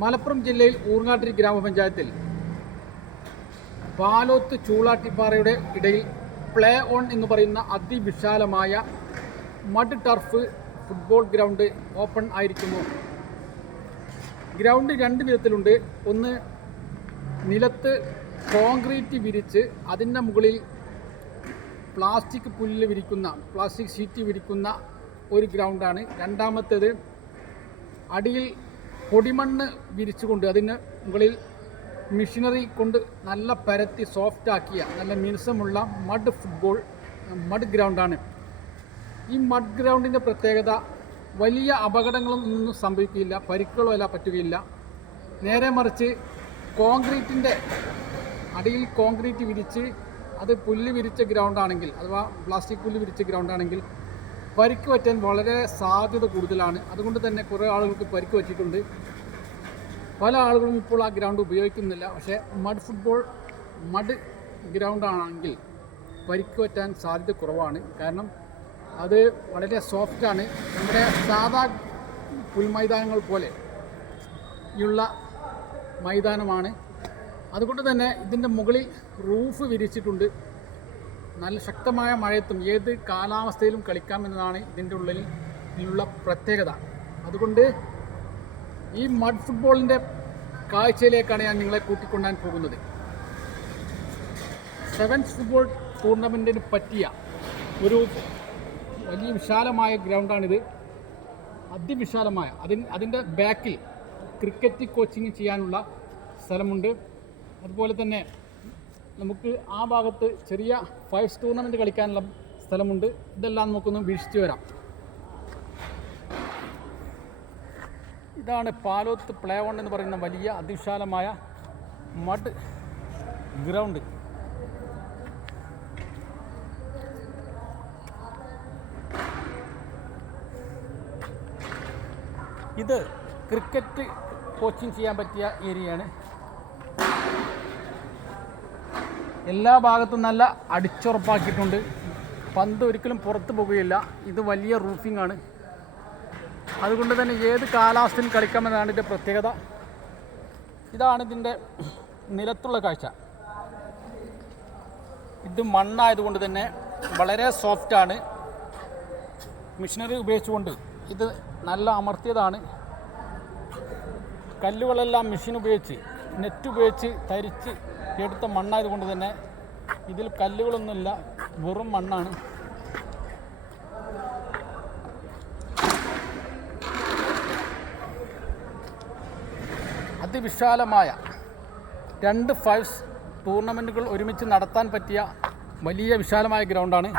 മലപ്പുറം ജില്ലയിൽ ഊർങ്ങാട്ടിരി ഗ്രാമപഞ്ചായത്തിൽ പാലോത്ത് ചൂളാട്ടിപ്പാറയുടെ ഇടയിൽ പ്ലേ ഓൺ എന്ന് പറയുന്ന അതിവിശാലമായ mud turf football ground open ആയിരിക്കുന്നു. ഗ്രൗണ്ട് രണ്ട് വിധത്തിലുണ്ട്. ഒന്ന് നിലത്ത് കോൺക്രീറ്റ് വിരിച്ച് അതിൻ്റെ മുകളിൽ പ്ലാസ്റ്റിക് പുല്ല് വിരിക്കുന്ന പ്ലാസ്റ്റിക് ഷീറ്റ് വിരിക്കുന്ന ഒരു ഗ്രൗണ്ടാണ്. രണ്ടാമത്തേത് അടിയിൽ പൊടിമണ്ണ് വിരിച്ചുകൊണ്ട് അതിന് മുകളിൽ മെഷീനറി കൊണ്ട് നല്ല പരത്തി സോഫ്റ്റ് ആക്കിയ നല്ല മിനുസമുള്ള മഡ് ഗ്രൗണ്ടാണ്. ഈ മഡ് ഗ്രൗണ്ടിൻ്റെ പ്രത്യേകത വലിയ അപകടങ്ങളൊന്നും സംഭവിക്കില്ല, പരിക്കുകളോ എല്ലാം പറ്റുകയില്ല. നേരെ മറിച്ച് കോൺക്രീറ്റിൻ്റെ അടിയിൽ കോൺക്രീറ്റ് വിരിച്ച് അത് പുല്ല് വിരിച്ച ഗ്രൗണ്ടാണെങ്കിൽ അഥവാ പ്ലാസ്റ്റിക് പുല്ല് വിരിച്ച ഗ്രൗണ്ടാണെങ്കിൽ പരിക്ക് പറ്റാൻ വളരെ സാധ്യത കൂടുതലാണ്. അതുകൊണ്ട് തന്നെ കുറേ ആളുകൾക്ക് പരിക്ക് പറ്റിയിട്ടുണ്ട്. പല ആളുകളും ഇപ്പോൾ ആ ഗ്രൗണ്ട് ഉപയോഗിക്കുന്നില്ല. പക്ഷേ മഡ് ഗ്രൗണ്ടാണെങ്കിൽ പരിക്ക് പറ്റാൻ സാധ്യത കുറവാണ്. കാരണം അത് വളരെ സോഫ്റ്റാണ്. നമ്മുടെ സാധാ പുൽമൈതാനങ്ങൾ പോലെ ഉള്ള മൈതാനമാണ്. അതുകൊണ്ട് തന്നെ ഇതിൻ്റെ മുകളിൽ റൂഫ് വിരിച്ചിട്ടുണ്ട്. നല്ല ശക്തമായ മഴയത്തും ഏത് കാലാവസ്ഥയിലും കളിക്കാമെന്നതാണ് ഇതിൻ്റെ ഉള്ളിലുള്ള പ്രത്യേകത. അതുകൊണ്ട് ഈ മഡ് ഫുട്ബോളിൻ്റെ കാഴ്ചയിലേക്കാണ് ഞാൻ നിങ്ങളെ കൂട്ടിക്കൊണ്ടാൻ പോകുന്നത്. സെവൻസ് ഫുട്ബോൾ ടൂർണമെൻറ്റിന് പറ്റിയ ഒരു വലിയ വിശാലമായ ഗ്രൗണ്ടാണിത്. അതിവിശാലമായ അതിൻ്റെ ബാക്കിൽ ക്രിക്കറ്റ് കോച്ചിങ് ചെയ്യാനുള്ള സ്ഥലമുണ്ട്. അതുപോലെ തന്നെ നമുക്ക് ആ ഭാഗത്ത് ചെറിയ ഫൈവ്സ് ടൂർണമെൻറ്റ് കളിക്കാനുള്ള സ്ഥലമുണ്ട്. ഇതെല്ലാം നമുക്കൊന്ന് വീക്ഷിച്ച് വരാം. ഇതാണ് പാലോത്ത് പ്ലേ ഓൺ എന്ന് പറയുന്ന വലിയ അതിവിശാലമായ മഡ് ഗ്രൗണ്ട്. ഇത് ക്രിക്കറ്റ് കോച്ചിങ് ചെയ്യാൻ പറ്റിയ ഏരിയയാണ്. എല്ലാ ഭാഗത്തും നല്ല അടിച്ചുറപ്പാക്കിയിട്ടുണ്ട്. പന്ത് ഒരിക്കലും പുറത്ത് പോകുകയില്ല. ഇത് വലിയ റൂഫിംഗ് ആണ്. അതുകൊണ്ട് തന്നെ ഏത് കാലാവസ്ഥയും കളിക്കാമെന്നതാണ് ഇതിൻ്റെ പ്രത്യേകത. ഇതാണ് ഇതിൻ്റെ നിലത്തുള്ള കാഴ്ച. ഇത് മണ്ണായതുകൊണ്ട് തന്നെ വളരെ സോഫ്റ്റാണ്. മെഷീനറി ഉപയോഗിച്ചുകൊണ്ട് ഇത് നല്ല അമർത്തിയതാണ്. കല്ലുകളെല്ലാം മെഷീൻ ഉപയോഗിച്ച് നെറ്റ് ഉപയോഗിച്ച് തരിച്ച് എടുത്ത മണ്ണായതുകൊണ്ട് തന്നെ ഇതിൽ കല്ലുകളൊന്നുമില്ല, വെറും മണ്ണാണ്. അതിവിശാലമായ 2 ഫൈവ്സ് ടൂർണമെൻറ്റുകൾ ഒരുമിച്ച് നടത്താൻ പറ്റിയ വലിയ വിശാലമായ ഗ്രൗണ്ടാണ്.